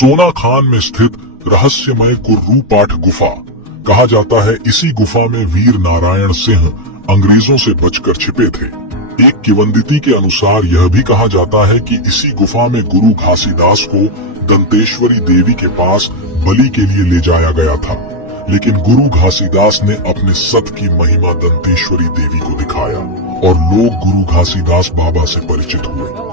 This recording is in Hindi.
सोना खान में स्थित रहस्यमय कुर्रू पाठ गुफा। कहा जाता है इसी गुफा में वीर नारायण सिंह अंग्रेजों से बचकर छिपे थे। एक किंवदंती के अनुसार यह भी कहा जाता है कि इसी गुफा में गुरु घासीदास को दंतेश्वरी देवी के पास बलि के लिए ले जाया गया था, लेकिन गुरु घासीदास ने अपने सत की महिमा दंतेश्वरी देवी को दिखाया और लोग गुरु घासीदास बाबा से परिचित हुए।